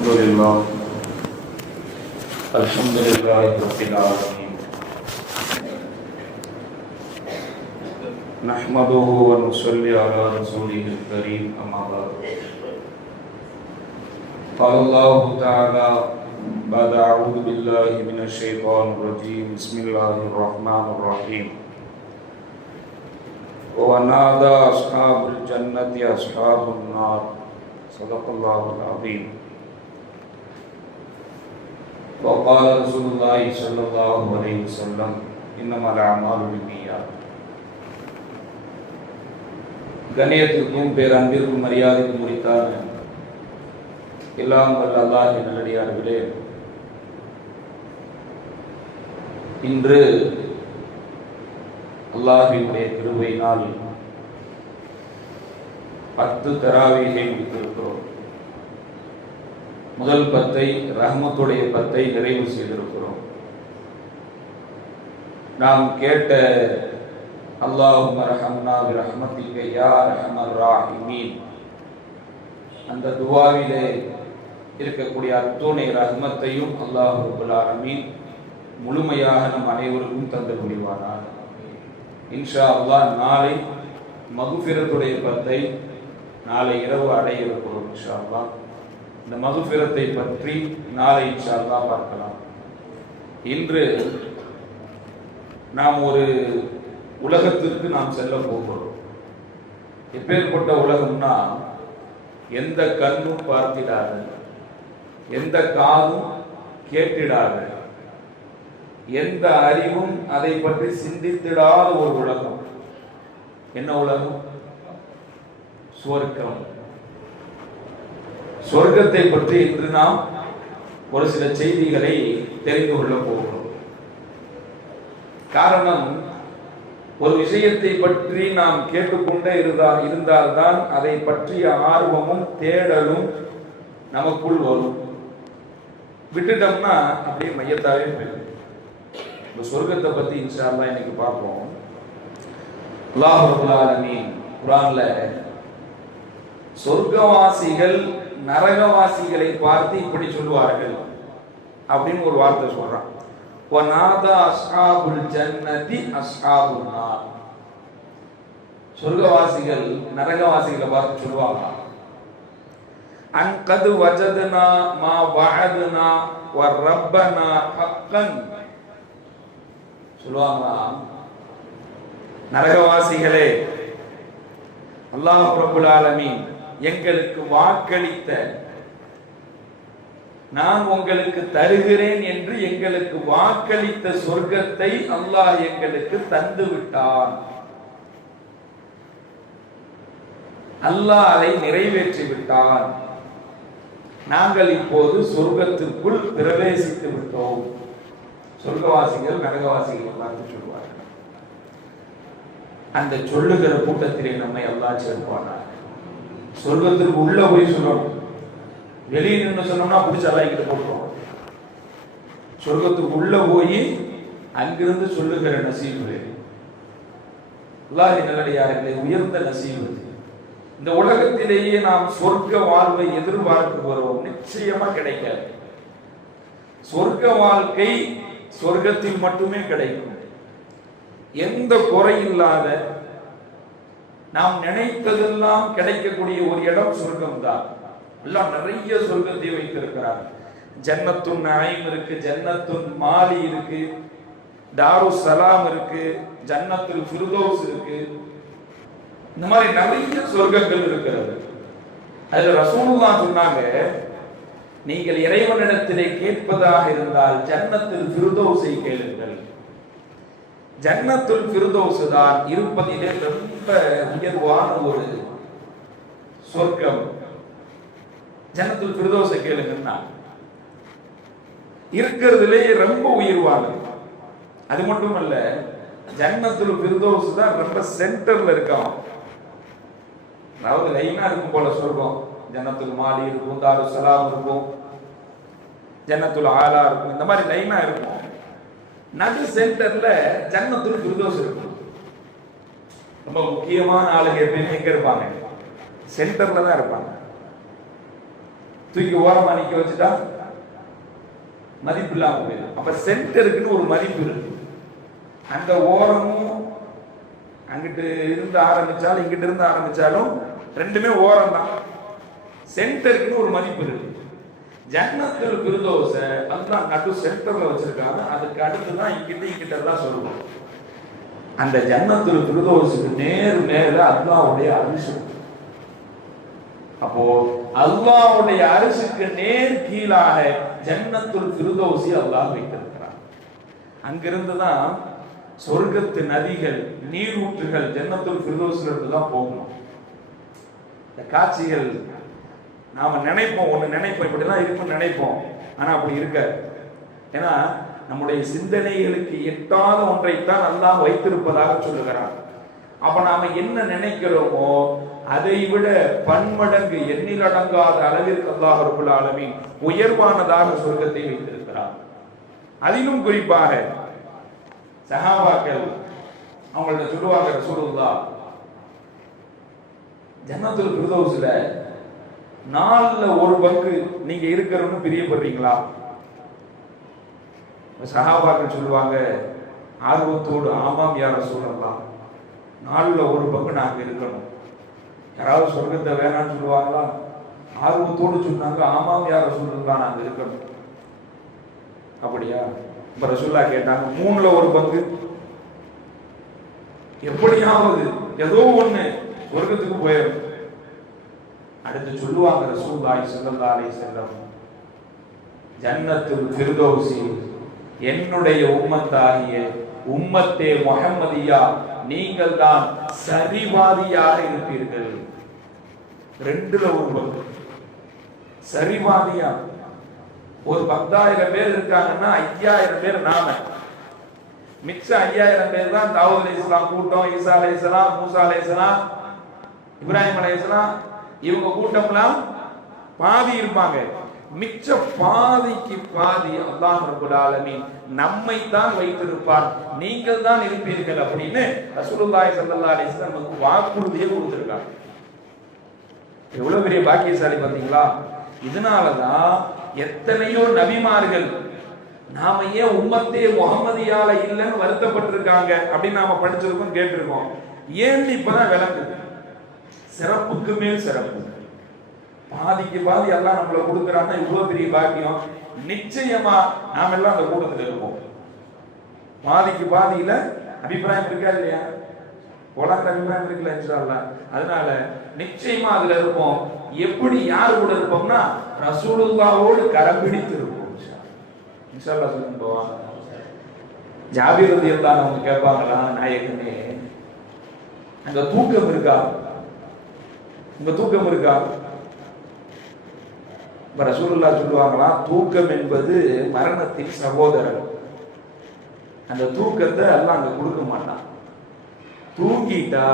الحمد لله رب العالمين نحمده ونصلي على رسوله الكريم أما بعد قال الله تعالى بعد أعوذ بالله من الشيطان الرجيم بسم الله الرحمن الرحيم ونادى أصحاب الجنة أصحاب النار صدق الله العظيم وقال رسول الله صلى الله عليه وسلم إنما الأعمال بالنيات. கண்ணியத்திற்கும் பேரன்பிற்கும் மரியாதைக்கும் உரித்தான எல்லாம் வல்ல அல்லாஹ்வின் நல்லடியார்களே, இன்று அல்லாஹ்வினுடைய கிருபையினால் 10 தராவீஹை முடித்திருக்கிறோம். முதல் 10 ரஹ்மத்துடைய 10 நிறைவு செய்திருக்கிறோம். நாம் கேட்ட அல்லாஹும்ம ரஹம்னா பிரஹ்மத்திக யா அர்ஹமர் ராஹிமீன் அந்த துஆவிலே இருக்கக்கூடிய அத்துணை ரஹ்மத்தையும் அல்லாஹ் ரப்பல் ஆலமீன் முழுமையாக நம் அனைவருக்கும் தந்து முடிவானார். இன்ஷா அல்லாஹ் நாளை மக்ஃபிரத்துடைய 10 நாளை இரவு அடைய இருக்கிறோம். இன்ஷா அல்லாஹ் இந்த மக்ஃபிரத்தை பற்றி நாளை இன்ஷா அல்லாஹ் பார்க்கலாம். இன்று நாம் ஒரு உலகத்திற்கு நாம் செல்ல போகிறோம். எப்பேற்பட்ட உலகம்னா, எந்த கண்ணும் பார்த்திடாத, எந்த காதும் கேட்டிடாத, எந்த அறிவும் அதை பற்றி சிந்தித்திடாத ஒரு உலகம். என்ன உலகம்? சொர்க்கம். சொர்க்கத்தை பற்றி இன்று நாம் ஒரு சில செய்திகளை தெரிந்து கொள்ள போகிறோம். காரணம், ஒரு விஷயத்தை பற்றி நாம் கேட்டுக்கொண்டே இருந்தால்தான் அதை பற்றிய ஆர்வமும் தேடலும் நமக்குள் வரும். விட்டுட்டோம்னா அப்படியே மையத்தாவே போயிடும். இந்த சொர்க்கத்தை பத்தி இன்ஷா அல்லாஹ் இன்னைக்கு பார்ப்போம். அல்லாஹ் ரப்பல் ஆலமீன் குர்ஆன்ல சொர்க்கவாசிகள் நரகவாசிகளை பார்த்து இப்படி சொல்லுவார்கள் அப்படின்னு ஒரு வார்த்தை சொல்றான். வநாதா அஸ்ஹாபுல் ஜன்னதி அஸ்ஹாபுன் நார். சொர்க்கவாசிகள் நரகவாசிகளை பார்த்து சொல்லுவாங்க, அன் கத் வஜத்னா மா வஅத்னா வ ரப்பனா ஹக்கன். சொல்லுவாங்க, நரகவாசிகளே, அல்லாஹ் ரப்பல் ஆலமீன் எங்களுக்கு வாக்களித்த, நான் உங்களுக்கு தருகிறேன் என்று எங்களுக்கு வாக்களித்த சொர்க்கத்தை அல்லாஹ் எங்களுக்கு தந்து விட்டான். அல்லாஹ் அதை நிறைவேற்றி விட்டான். நாங்கள் இப்போது சொர்க்கத்திற்குள் பிரவேசித்து விட்டோம். சொர்க்கவாசிகள் நரகவாசிகளை பார்த்து சொல்வார்கள். அந்த சொல்லுகிற கூட்டத்திலே நம்மை அல்லாஹ் சேர்ப்பானார். சொர்க்கத்திற்கு உள்ள போய் சொல்லணும். வெளியே நின்று சொன்னோம்னா பிடிச்ச அல்லாஹ்கிட்ட போட்டுருவோம். சொர்க்கத்துக்கு உள்ள போய் அங்கிருந்து சொல்லுகிற நசீபு அல்லாஹ்வின் நல்லடியார்களே, உயர்ந்த நசீபு. இந்த உலகத்திலேயே நாம் சொர்க்க வாழ்வை எதிர்பார்க்கிறோம், நிச்சயமா கிடைக்காது. சொர்க்க வாழ்க்கை சொர்க்கத்தில் மட்டுமே கிடைக்கும். எந்த குறையில்லாத, நாம் நினைத்ததெல்லாம் கிடைக்கக்கூடிய ஒரு இடம் சொர்க்கம் தான். எல்லாம் நிறைய சொர்க்கத்தை வைத்திருக்கிறார். ஜன்னத்துன் நஈம் இருக்கு, ஜன்னத்துன் மாலி இருக்கு, தாருஸ் சலாம் இருக்கு, ஜன்னத்துல் ஃபிர்தௌஸ் இருக்கு. இந்த மாதிரி நிறைய சொர்க்கங்கள் இருக்கிறது. அதுல ரசூலுல்லாஹ் சொன்னாங்க, நீங்கள் இறைவனிடத்திலே கேட்பதாக இருந்தால் ஜன்னத்துல் ஃபிர்தௌஸை கேளுங்கள். ஜன்னத்துல் ஃபிர்தௌஸ் தான் இருப்பதிலே ரொம்ப உயர்வான ஒரு சொர்க்கம். ஜன்னத்துல் ஃபிர்தௌஸை கேளுங்கன்னா இருக்கிறதுலேயே ரொம்ப உயர்வானது. அது மட்டும் அல்ல, ஜன்னத்துல் ஃபிர்தௌஸ் தான் ரொம்ப சென்டர்ல இருக்கான். அதாவது லைனா இருக்கும் போல சொர்க்கம். ஜன்னத்துல் மாலி இருக்கும், தாருஸ் சலாம் இருக்கும், ஜன்னத்துல் ஆலா இருக்கும். இந்த மாதிரி லைனா இருக்கும். நடு சென்டர்ல ஜன்னத்துல் ஃபிர்தௌஸ் இருக்கும். ரொம்ப முக்கியமான ஆளுங்க எப்பயுமே எங்க இருப்பாங்க? சென்டர்ல தான் இருப்பாங்க. தூக்கி ஓரமா நிக்க வச்சுட்டா மதிப்பு இல்லாம போயிடும். அப்ப சென்டருக்குன்னு ஒரு மதிப்பு இருக்கு. அந்த ஓரமும் அங்கிட்டு இருந்து ஆரம்பிச்சாலும் இங்கிட்டு இருந்து ஆரம்பிச்சாலும் ரெண்டுமே ஓரம் தான். சென்டருக்குன்னு ஒரு மதிப்பு இருக்கு. ஜன்னத்துல் ஃபிர்தௌஸ அல்லாஹ் நடு சென்டர்ல வச்சிருக்காங்க. அதுக்கு அடுத்து தான் இங்கிட்ட எல்லாம் சொல்லுவோம். அந்த ஜன்னத்துல் ஃபிர்தௌஸுக்கு நேர அல்லாஹ்வுடைய அரிசி. அப்போ அல்லாஹ்வுடைய அரிசிக்கு நேர் கீழாக ஜன்னத்துல் ஃபிர்தௌஸை அல்லாஹ் வைத்திருக்கிறார். அங்கிருந்து தான் சொர்க்கத்து நதிகள் நீரூற்றுகள் ஜன்னத்துல் ஃபிர்தௌஸ்ல இருந்து தான் போகணும். இந்த காட்சிகள் நாம நினைப்போம், ஒண்ணு நினைப்போம், இப்படிலாம் இருக்குன்னு நினைப்போம். ஆனா அப்படி இருக்க. ஏன்னா நம்முடைய சிந்தனைகளுக்கு எட்டாத ஒன்றைத்தான் அல்லாஹ் வைத்திருப்பதாக சொல்லுகிறான். அப்ப நாம என்ன நினைக்கிறோமோ அதை விட பன்மடங்கு எண்ணிலடங்காத அளவிற்கு அல்லாஹ் ரப்பல் ஆலமீன் உயர்வானதாக சொர்க்கத்தை வைத்திருக்கிறார். அதிலும் குறிப்பாக சஹாபாக்கள் அவங்கள்ட்ட சொல்லுவாங்க, ரசூலுல்லாஹ் ஜன்னத்துல் ஃபிர்தௌஸ்ல 4/1 நீங்க இருக்கிறவங்க பிரியப்படுறீங்களா? சஹாபாக்கள் சொல்லுவாங்க ஆர்வத்தோடு, ஆமாம் யா ரசூலல்லாஹ், 4/1 நாங்க இருக்கணும். யாராவது சொர்க்கத்தை வேணாம்னு சொல்லுவாங்களா? ஆர்வத்தோடு சொன்னாங்க, ஆமாம் யா ரசூலல்லாஹ் நாங்க இருக்கணும். அப்படியா? இப்ப ரசூலுல்லாஹ் கேட்டாங்க 3/1 எப்படியாவது ஏதோ ஒண்ணு சொர்க்கத்துக்கு போயிடும். அடுத்து சொல்லுவாங்க ரசூலுல்லாஹி ஸல்லல்லாஹு அலைஹி வஸல்லம், ஜன்னத்துல் ஃபிர்தௌஸி என்னுடைய உம்மத்தாகிய உம்மத்தே முஹம்மதியா நீங்கள் தான் சரிவாதியாக இருப்பீர்கள். 2/1 சரிவாதியா. ஒரு 10,000 பேர் இருக்காங்கன்னா 5,000 பேர் நாம, மிச்சம் 5,000 பேர் தான் தாவூத் அலைஹிஸ்ஸலாம் கூட்டம், ஈசா அலைஹிஸ்ஸலாம், மூசா அலைஹிஸ்ஸலாம், இப்ராஹிம் அலைஹிஸ்ஸலாம், இவங்க கூட்டம்லாம் பாதி இருப்பாங்க. மிச்ச பாதிக்கு பாதி அல்லாஹ் ரப்பல் ஆலமீன் நம்மை தான் வைத்திருப்பார், நீங்கள் தான் இருப்பீர்கள் அப்படின்னு ரசூலுல்லாஹி ஸல்லல்லாஹு அலைஹி வஸல்லம் நமக்கு வாக்குறுதியை கொடுத்திருக்காங்க. எவ்வளவு பெரிய பாக்கியசாலி பாத்தீங்களா? இதனாலதான் எத்தனையோ நபிமார்கள் நாம ஏன் உம்மத்தே முஹம்மதியால இல்லைன்னு வருத்தப்பட்டிருக்காங்க அப்படின்னு நாம படிச்சிருக்கோம், கேட்டிருக்கோம். ஏன்னு இப்பதான் விளங்குது. சிறப்புக்கு மேல் சிறப்பு, பாதிக்கு பாதி எல்லாம் நம்மள கொடுக்குறாங்க. இவ்வளவு பெரிய பாக்கியம். நிச்சயமா நாம எல்லாம் அந்த கூட்டத்தில் இருப்போம். பாதிக்கு பாதியில அபிப்பிராயம் இருக்கா இல்லையா? உலக அபிப்பிராயம் இருக்குல்ல இன்ஷா அல்லாஹ். அதனால நிச்சயமா அதுல இருப்போம். எப்படி யார் கூட இருப்போம்னா ரசூலுல்லாஹ்வோடு கரம் பிடித்து இருப்போம் இன்ஷா அல்லாஹ். சொல்லுங்க, ஜாபீர் ரலியல்லாஹு அன்ஹு அவங்க கேட்பாங்களா, நாயகனே அங்க தூக்கம் இருக்கா? உங்க தூக்கம் இருக்கா? ரசூலுல்லாஹ் சொல்லுவாங்களா, தூக்கம் என்பது மரணத்தின் சகோதரர். அந்த தூக்கத்தை எல்லாம் அங்க கொடுக்க மாட்டான். தூங்கிட்டா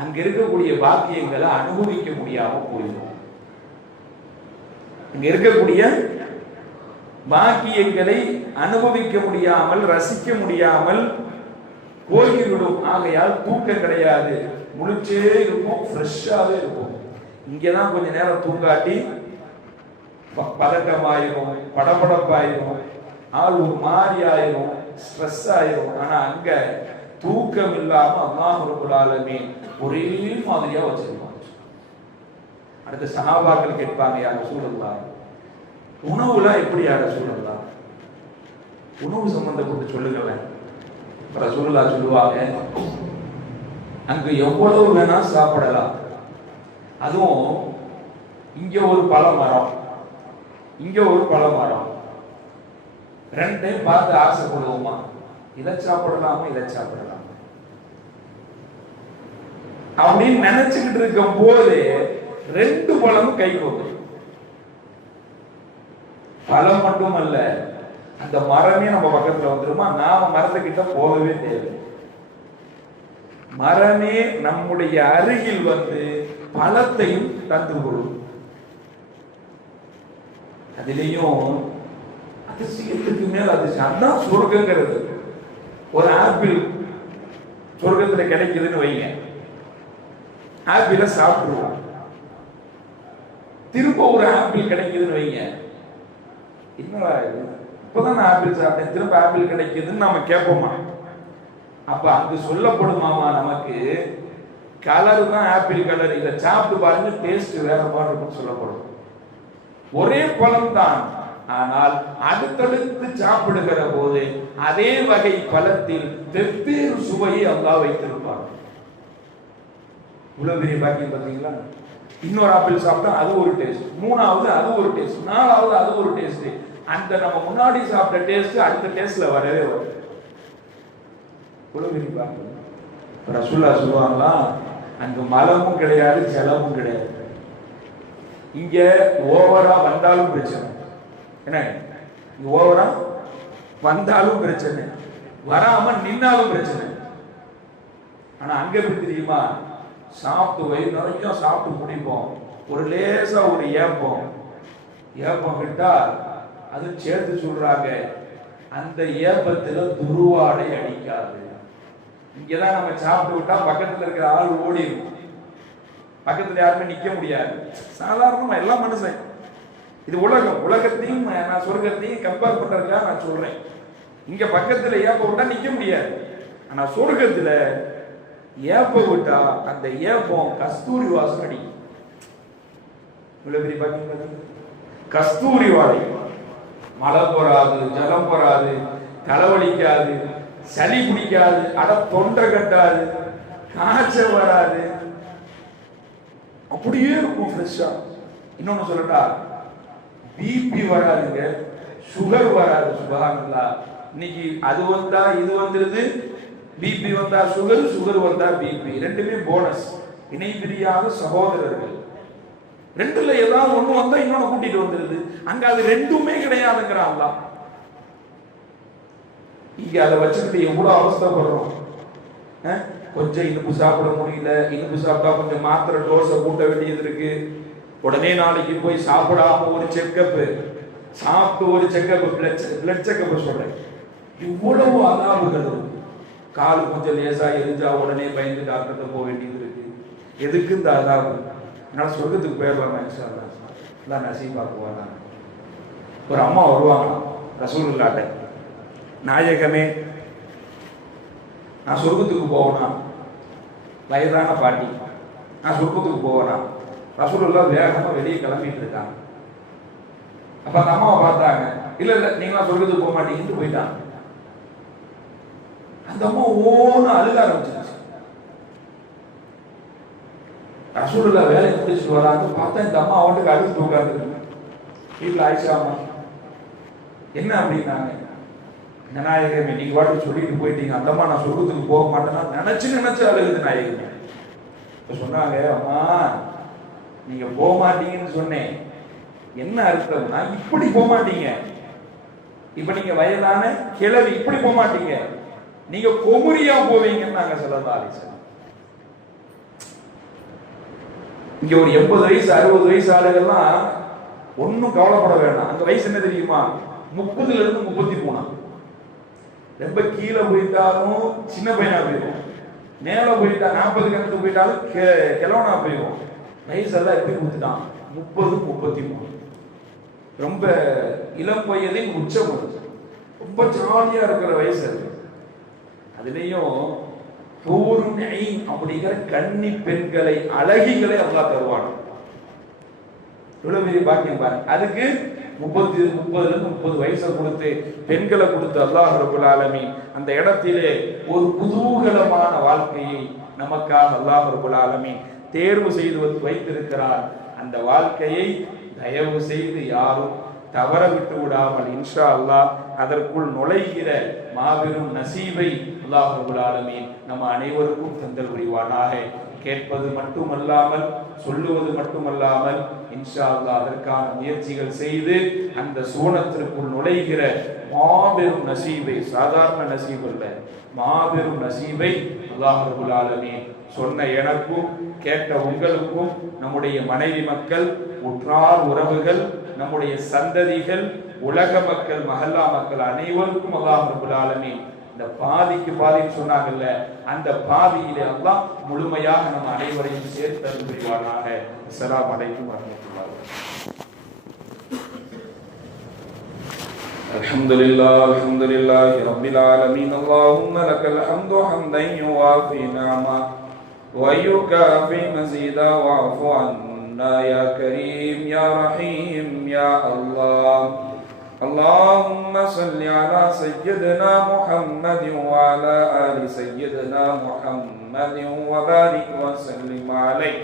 அங்க இருக்கக்கூடிய பாக்கியங்களை அனுபவிக்க முடியாம போயிடும். அங்க இருக்கக்கூடிய பாக்கியங்களை அனுபவிக்க முடியாமல், ரசிக்க முடியாமல் போய்விடும். ஆகையால் தூக்கம் கிடையாது, முழிச்சே இருப்போம், ஃப்ரெஷ்ஷாவே இருப்போம். இங்கதான் கொஞ்ச நேரம் தூங்காட்டி பதட்டமாயிரும், படபடப்பாயிரும், ஆள் ஒரு மாதிரி ஆயிரும், ஸ்ட்ரெஸ் ஆயிரும். ஆனா அங்க தூக்கம் இல்லாம அல்லாஹ் ரப்பல் ஆலமீன் ஒரே மாதிரியா வச்சிருப்பாங்க. அடுத்த சஹாபாக்கள் கேட்பாங்க, யா ரசூலல்லாஹ் உணவுலாம் எப்படி யா ரசூலல்லாஹ், உணவு சம்பந்தப்பட்டு சொல்லுங்களேன். ரசூலுல்லாஹ் சொல்லுவாங்க, அங்க எவ்வளவு வேணா சாப்பிடலாம். அதுவும் இங்க ஒரு பழமரம், இங்க ஒரு பழமரம், ரெண்டையும் பார்த்து ஆசைப்படுவோமா? இதை சாப்பிடலாமா, இதை சாப்பிடலாம் அப்படின்னு நினைச்சுக்கிட்டு இருக்கும் போது 2 பழமும் கை போகுது. பழம் மட்டுமல்ல, அந்த மரமே நம்ம பக்கத்துல வந்துருமா? நாம மரத்துக்கிட்ட போகவே தேவை. மரமே நம்முடைய அருகில் வந்து பழத்தையும் தந்து கொள்ளும். அதிலையும் அதிசயத்துக்கு மேல் அதிசயம். அதான் சொர்க்கங்கிறது. ஒரு ஆப்பிள் சொர்க்கத்துல கிடைக்குதுன்னு வைங்க, ஆப்பிள சாப்பிடுவோம். திரும்ப ஒரு ஆப்பிள் கிடைக்குதுன்னு வைங்க, என்னடா இப்பதான் நான் ஆப்பிள் சாப்பிட்டேன் திரும்ப ஆப்பிள் கிடைக்குதுன்னு நாம கேட்போமா? அப்ப அங்கு சொல்லப்படுமாமா நமக்கு கலர் தான் ஆப்பிள் கலர், இதை சாப்பிட்டு பாருங்க டேஸ்ட் வேற மாதிரி இருக்கும்னு சொல்லப்படும். ஒரே பழம் தான், ஆனால் அடுத்தடுத்து சாப்பிடுகிற போது அதே வகை பழத்தில் வெவ்வேறு சுவையை அல்லாஹ் வைத்திருப்பார். இவ்வளவு பெரிய பாக்கியம் பார்த்தீங்களா? இன்னொரு ஆப்பிள் சாப்பிட்டா அது ஒரு டேஸ்ட், மூணாவது அது ஒரு டேஸ்ட், நாலாவது அது ஒரு டேஸ்ட். அந்த நம்ம முன்னாடி சாப்பிட்ட டேஸ்ட் அடுத்த டேஸ்ட்ல வரவே வரும். இவ்வளவு பெரிய பாக்கியம். ரசூலுல்லாஹ் சொல்லுவாங்களா, அங்க மலமும் கிடையாது ஜலமும் கிடையாது. இங்க ஓவரா வந்தாலும் பிரச்சனை, என்ன ஓவரா வந்தாலும் பிரச்சனை, வராம நின்னாலும் பிரச்சனை. ஆனா அங்க எப்படி தெரியுமா? சாப்பிட்டு வயிறு நிறைய சாப்பிட்டு முடிப்போம், ஒரு லேசா ஒரு ஏப்பம் விட்டா அது சேர்த்து சொல்றாங்க, அந்த ஏப்பத்துல துருவாடை அடிக்காது. இங்கதான் நம்ம சாப்பிட்டு விட்டா பக்கத்துல இருக்கிற ஆள் ஓடிடும், பக்கத்துல யாருமே நிக்க முடியாது. சாதாரணமா எல்லா மனுஷன், இது உலகத்தையும் நான் சொர்க்கத்தையும் கம்பேர் பண்றதுக்காக நான் சொல்றேன். இங்க பக்கத்துல ஏப்ப விட்டா நிக்க முடியாது, ஆனா சொர்க்கத்துல ஏப்ப விட்டா அந்த ஏப்பம் கஸ்தூரி வாசம் அடிக்கும். கஸ்தூரி வாடை, மழை போறாது, ஜலம் போறாது, தலைவலிக்காது, சளி பிடிக்காது, தொண்டை கட்டாது, காய்ச்சல் வராது, அப்படியே இருக்கும் ஃப்ரெஷ்ஷா. இன்னொன்னு சொல்லட்டா, பிபி வராதுங்க, சுகர் வராது. சுபஹானல்லாஹ். இன்னைக்கு அது வந்தா இது வந்துருது, பிபி வந்தா சுகர், சுகர் வந்தா பிபி, ரெண்டுமே போனஸ், இணை பிரியாத சகோதரர்கள். ரெண்டுல ஏதாவது ஒண்ணு வந்தா இன்னொன்னு கூட்டிட்டு வந்துருது. அங்க அது ரெண்டுமே கிடையாதுங்கிறான். இங்க அதை வச்சுக்கிட்டு எவ்வளவு அவஸ்தைப்படுறோம். கொஞ்சம் இனிப்பு சாப்பிட முடியல, இனிப்பு சாப்பிட்டா கொஞ்சம் மாத்திரை டோஸை கூட்ட வேண்டியது இருக்கு. உடனே நாளைக்கு போய் சாப்பிடாம ஒரு செக்கப், சாப்பிட்டு ஒரு செக்கப், பிளட் செக்கப் சொல்றேன். இவ்வளவு அதாவுகள். கால் கொஞ்சம் லேசா எரிஞ்சா உடனே பயந்து டாக்டர்கிட்ட போக வேண்டியது இருக்கு. எதுக்கு இந்த அதாவு? அதனால சொர்க்கத்துக்கு போயிடலாமா? இன்ஷா அல்லாஹ் நசீபா போவாங்க. ஒரு அம்மா வருவாங்க ரசூலுல்லாஹ்ட்ட, நாயகமே நான் சொர்க்கத்துக்கு போவேனா, வயதான பாட்டி, நான் சொர்க்கத்துக்கு போவேனா? ரசூலுல்லாஹ் வேகமா வெளியே கிளம்பிட்டு இருக்காங்க. அப்ப அந்த அம்மாவை பார்த்தாங்க, இல்ல இல்ல நீங்களா சொர்க்கத்துக்கு போக மாட்டீங்கன்னு போயிட்டாங்க. அந்த அம்மா ஓன்னு அழுக ஆரம்பிச்சிருச்சு. ரசூலுல்லாஹ் வேலையை முடிச்சுட்டு வராங்க, பார்த்தா இந்த அம்மா அவனுக்கு அழுது உட்கார்ந்து வீட்டுல. ஆயிஷா அம்மா என்ன அப்படின்னாங்க, நாயகமே நீங்க வாட்டு சொல்லிட்டு போயிட்டீங்க, அந்தம்மா நான் சொர்க்கத்துக்கு போக மாட்டேன்னா நினைச்சு அழுகுது நாயகமே. இப்ப சொன்னாங்க, அம்மா நீங்க போக மாட்டீங்கன்னு சொன்னேன், என்ன அர்த்தம்னா இப்படி போக மாட்டீங்க, இப்ப நீங்க வயதான கிழவி இப்படி போக மாட்டீங்க, நீங்க கொமுரியா போவீங்கன்னு நாங்க சொல்லலாம். இங்க ஒரு 80 வயசு 60 வயசு ஆளுகள்லாம் ஒன்னும் கவலைப்பட வேண்டாம். அந்த வயசு என்ன தெரியுமா? 30ல இருந்து 33. ரொம்ப கீழே போயிட்டாலும் சின்ன பையனா போயிடும், மேல போயிட்டா 40 கணக்கு போயிட்டாலும் கிழவனா போயிடும். வயசெல்லாம் எப்படி கொடுத்துட்டான்? 30 33. ரொம்ப இளம் வயதின் உச்சம், ரொம்ப ஜாலியா இருக்கிற வயசு அது. அதுலயும் அப்படிங்கிற கன்னி பெண்களை, அழகிகளை அல்லாஹ் தருவான். எவ்வளவு பெரிய பாக்கியம் பாருங்க. அதுக்கு 30 வயசை கொடுத்து பெண்களை கொடுத்து அல்லாஹ் ரப்பல் ஆலமீன் அந்த இடத்திலே ஒரு குதூகலமான வாழ்க்கையை நமக்காக அல்லாஹ் ரப்பல் ஆலமீன் தேர்வு செய்து வைத்திருக்கிறார். அந்த வாழ்க்கையை தயவு செய்து யாரும் தவற விட்டு விடாமல் இன்ஷா அல்லாஹ் அதற்குள் நுழைகிற மாபெரும் நசீபை அல்லாஹ் ரப்பல் ஆலமீன் நம்ம அனைவருக்கும் தந்தல் புரிவானாக. கேட்பது மட்டுமல்லாமல், சொல்லுவது மட்டுமல்லாமல் இன்ஷா அல்லாஹ் அதற்கான முயற்சிகள் செய்து அந்த சூனத்திற்குள் நுழைகிற மாபெரும் நசீபை, சாதாரண நசீப் அல்ல, மாபெரும் நசீபை அல்லாஹ் ரப்பல் ஆலமீன் சொன்ன எனக்கும் கேட்ட உங்களுக்கும், நம்முடைய மனைவி மக்கள், உற்றார் உறவுகள், நம்முடைய சந்ததிகள், உலக மக்கள், மஹல்லா மக்கள் அனைவருக்கும் அல்லாஹ் ரப்பல் ஆலமீன் இந்த பாதிக்கு சொன்னாங்கல்ல, அந்த பாதியிலே அல்லாஹ் முழுமையாக நம்ம அனைவரையும் சேர்த்து புரிவானாக. அஸ்ஸலாமு அலைக்கும் வரஹ்மத்துல்லாஹி. الحمد لله رب العالمين. اللهم لك الحمد حمدا يوافي نعمه ويكافي مزيدا. واعف عنا يا كريم يا رحيم يا الله. اللهم صل على سيدنا محمد وعلى آل سيدنا محمد وبارك وسلم عليه.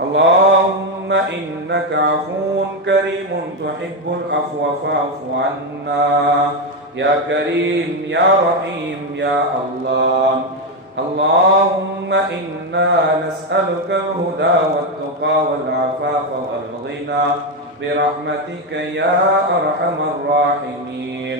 اللهم إنك عفو كريم تحب العفو فاعف عنا يا كريم يا رحيم يا الله. اللهم إنا نسألك الهدى والتقى والعفاف والغنى برحمتك يا أرحم الراحمين.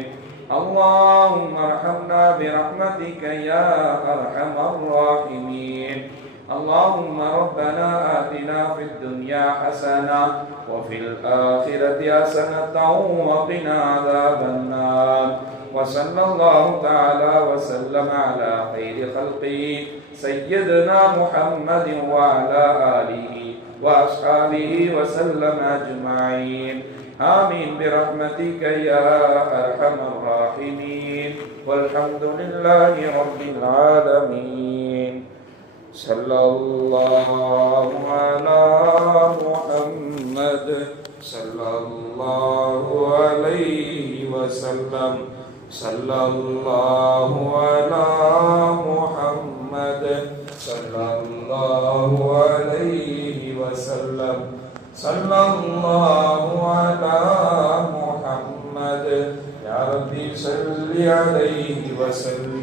اللهم ارحمنا برحمتك يا أرحم الراحمين. اللهم ربنا آتنا في الدنيا حسنة وفي الآخرة حسنة وقنا عذاب النار. وصلى الله تعالى وسلم على خير خلقه سيدنا محمد وعلى آله وأصحابه وسلم أجمعين. آمين برحمتك يا أرحم الراحمين. والحمد لله رب العالمين. صلى الله على محمد صلى الله عليه وسلم. صلى الله على محمد صلى الله عليه وسلم. صلى الله على محمد. يا ربي صل عليه وسلم.